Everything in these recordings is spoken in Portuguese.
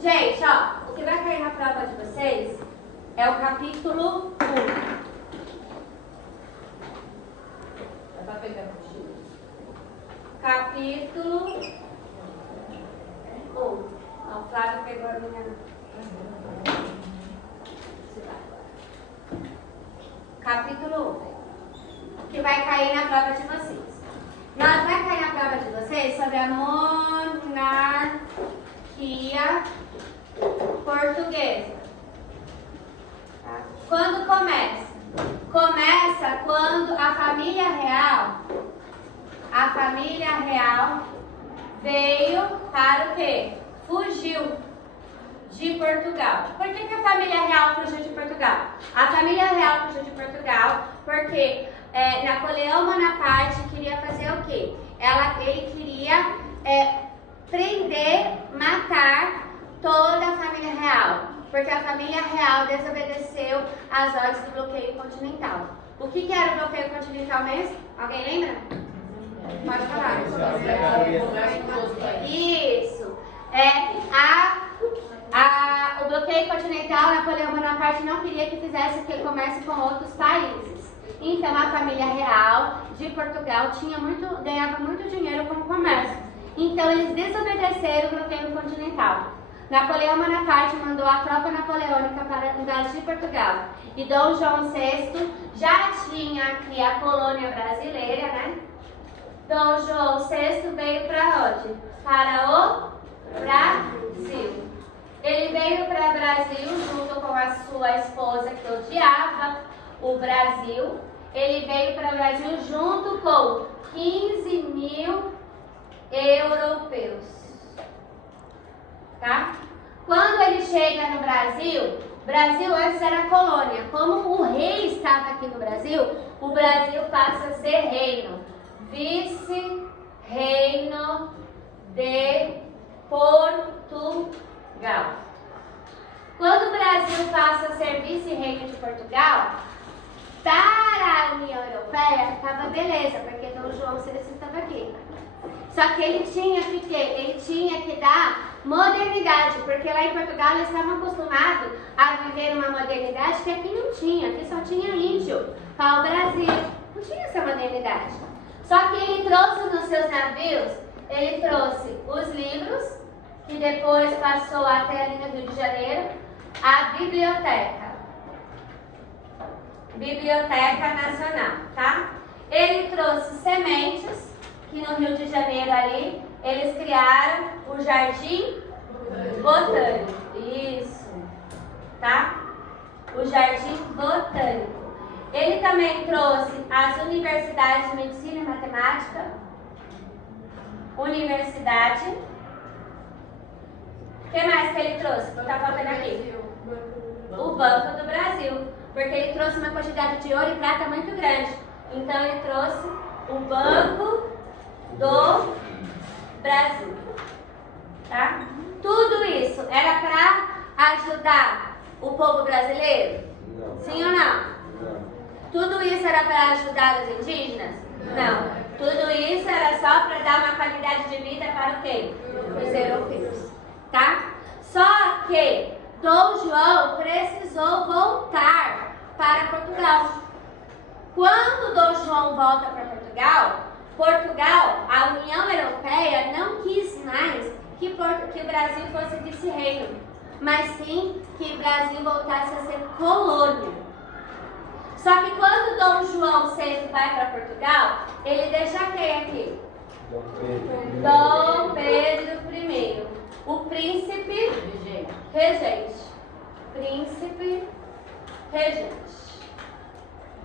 Gente, ó, o que vai cair na prova de vocês é o capítulo 1. Vai pegar contigo. Capítulo 1. Ó, o Flávio pegou a minha... Capítulo 1. Que vai cair na prova de vocês. Nós vai cair na prova de vocês sobre a monarquia portuguesa. Tá? Quando começa? Começa quando a família real veio para o quê? Fugiu de Portugal. Por que a família real fugiu de Portugal? A família real fugiu de Portugal porque Napoleão Bonaparte queria fazer o quê? Ele queria prender, matar toda a família real, porque a família real desobedeceu às ordens do bloqueio continental. O que era o bloqueio continental mesmo? Alguém lembra? Pode falar. Isso. O bloqueio continental, Napoleão Bonaparte não queria que fizesse comércio com outros países. Então a família real de Portugal ganhava muito dinheiro com o comércio. Então eles desobedeceram o bloqueio continental. Napoleão Bonaparte mandou a tropa napoleônica para invadir Portugal. E Dom João VI já tinha aqui a colônia brasileira, né? Dom João VI veio para onde? Para o Brasil. Ele veio para o Brasil junto com a sua esposa que odiava o Brasil. Ele veio para o Brasil junto com 15 mil europeus. Tá? Quando ele chega no Brasil, Brasil antes era colônia. Como o rei estava aqui no Brasil, o Brasil passa a ser reino. Vice-reino de Portugal. Quando o Brasil passa a ser vice-reino de Portugal, para a União Europeia estava beleza, porque Dom João VI estava aqui. Só que ele tinha que dar modernidade, porque lá em Portugal eles estavam acostumados a viver uma modernidade que aqui não tinha, aqui só tinha índio, para o Brasil. Não tinha essa modernidade. Só que ele trouxe nos seus navios, ele trouxe os livros, que depois passou até ali no Rio de Janeiro, a biblioteca. Biblioteca Nacional, tá? Ele trouxe sementes, que no Rio de Janeiro ali, eles criaram o Jardim Botânico. Isso, tá? O Jardim Botânico. Ele também trouxe as universidades de Medicina e Matemática. Universidade. O que mais que ele trouxe? Que tá faltando aqui? O Banco do Brasil. Porque ele trouxe uma quantidade de ouro e prata muito grande. Então ele trouxe o Banco do Brasil. Tá? Tudo isso era para ajudar o povo brasileiro? Não. Sim ou não? Não. Tudo isso era para ajudar os indígenas? Não. Tudo isso era só para dar uma qualidade de vida para o quê? Os europeus. Tá? Só que Dom João precisou voltar para Portugal. Quando Dom João volta para Portugal, a União Europeia não quis mais que o Brasil fosse vice-reino, mas sim que o Brasil voltasse a ser colônia. Só que quando Dom João VI vai para Portugal, ele deixa quem aqui? Dom Pedro I, o príncipe regente. Príncipe regente.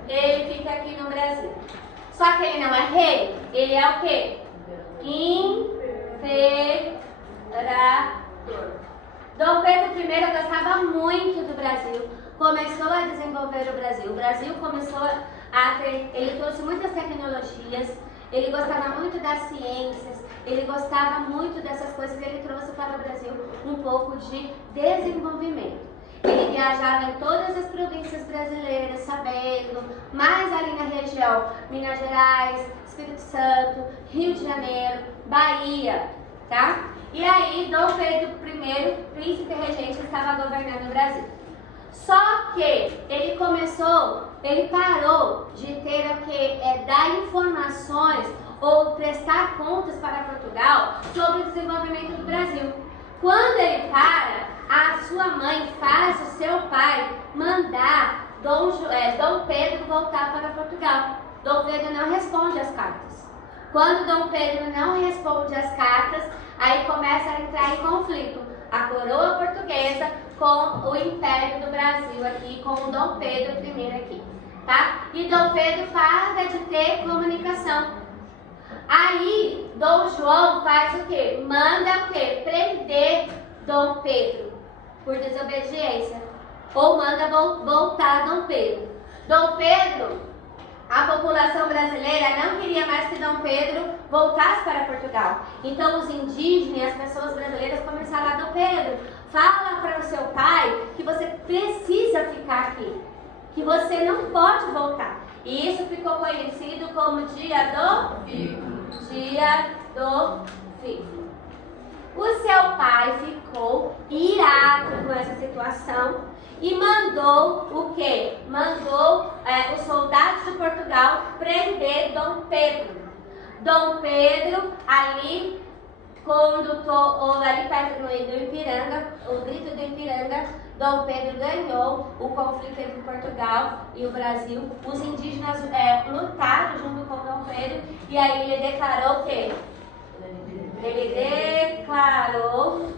Ele fica aqui no Brasil. Só que ele não é rei, ele é o quê? Imperador. Dom Pedro I gostava muito do Brasil, começou a desenvolver o Brasil. O Brasil começou a ter, ele trouxe muitas tecnologias, ele gostava muito das ciências, ele gostava muito dessas coisas, ele trouxe para o Brasil um pouco de desenvolvimento. Ele viajava em todas as províncias brasileiras, sabendo, mais ali na região, Minas Gerais, Espírito Santo, Rio de Janeiro, Bahia, tá? E aí, Dom Pedro I, príncipe regente, estava governando o Brasil. Só que ele parou de ter dar informações ou prestar contas para Portugal sobre o desenvolvimento do Brasil. Quando ele para, a sua mãe faz o seu pai mandar Dom Pedro voltar para Portugal. Dom Pedro não responde as cartas. Quando Dom Pedro não responde as cartas, aí começa a entrar em conflito a coroa portuguesa com o Império do Brasil aqui, com o Dom Pedro I aqui, tá? E Dom Pedro para de ter comunicação. Aí, Dom João faz o quê? Manda o quê? Prender Dom Pedro por desobediência. Ou manda voltar Dom Pedro. Dom Pedro, a população brasileira não queria mais que Dom Pedro voltasse para Portugal. Então os indígenas e as pessoas brasileiras começaram a: Dom Pedro, fala para o seu pai que você precisa ficar aqui, que você não pode voltar. E isso ficou conhecido como Dia do Fico. O seu pai ficou irado com essa situação e mandou o quê? Mandou os soldados de Portugal prender Dom Pedro. Dom Pedro, ali, ali perto do Ipiranga, o grito do Ipiranga, Dom Pedro ganhou o conflito entre Portugal e o Brasil. Os indígenas lutaram junto com Dom Pedro e aí ele declarou o quê? Ele declarou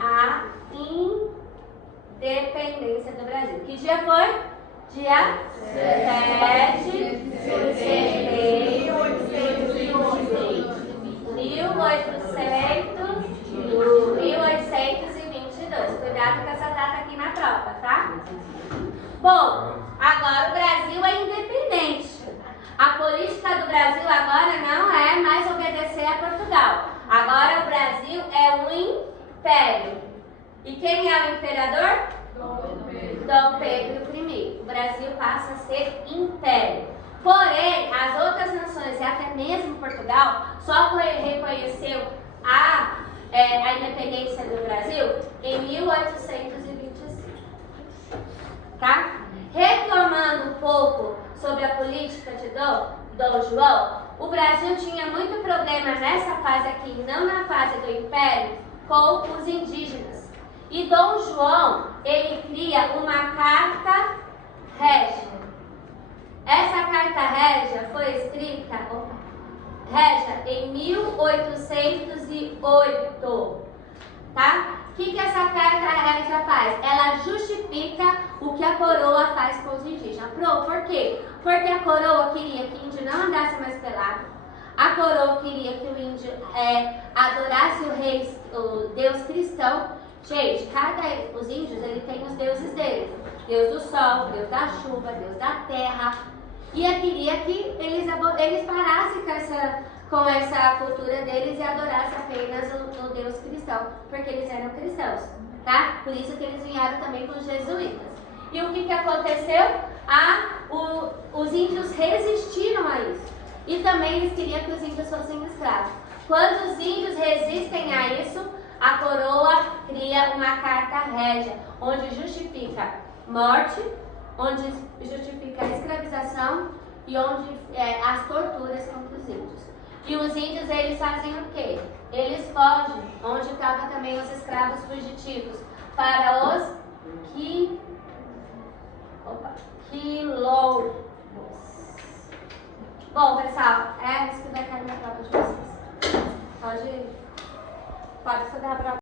a independência do Brasil. Que dia foi? Dia 7 de fevereiro de 1822. Cuidado com essa data aqui na prova, tá? Bom, agora o Brasil é independente. A política do Brasil agora não é mais obedecer a Portugal. Agora o Brasil é um império. E quem é o imperador? Dom Pedro I. O Brasil passa a ser império. Porém, as outras nações, e até mesmo Portugal, só reconheceu a independência do Brasil em 1825. Tá? Retomando um pouco sobre a política de Dom João, o Brasil tinha muito problema nessa fase aqui, não na fase do Império, com os indígenas. E Dom João, ele cria uma carta régia. Essa carta régia foi escrita em 1808, tá? O que essa carta régia faz? Ela justifica o que a coroa faz com os indígenas. Por quê? Porque a coroa queria que o índio não andasse mais pelado. A coroa queria que o índio adorasse o Deus cristão. Gente, os índios têm os deuses deles. Deus do sol, Deus da chuva, Deus da terra. E eu queria que eles parassem com essa cultura deles e adorassem apenas o Deus cristão, porque eles eram cristãos, tá? Por isso que eles vieram também com os jesuítas. E o que aconteceu? Os índios resistiram a isso. E também eles queriam que os índios fossem escravos. Quando os índios resistem a isso, a coroa cria uma carta régia, onde justifica morte, onde justifica a escravização e onde as torturas contra os índios. E os índios, eles fazem o quê? Eles fogem, onde estavam também os escravos fugitivos, para os quilombos. Bom, pessoal, isso que vai cair na prova de vocês. Pode estudar a prova.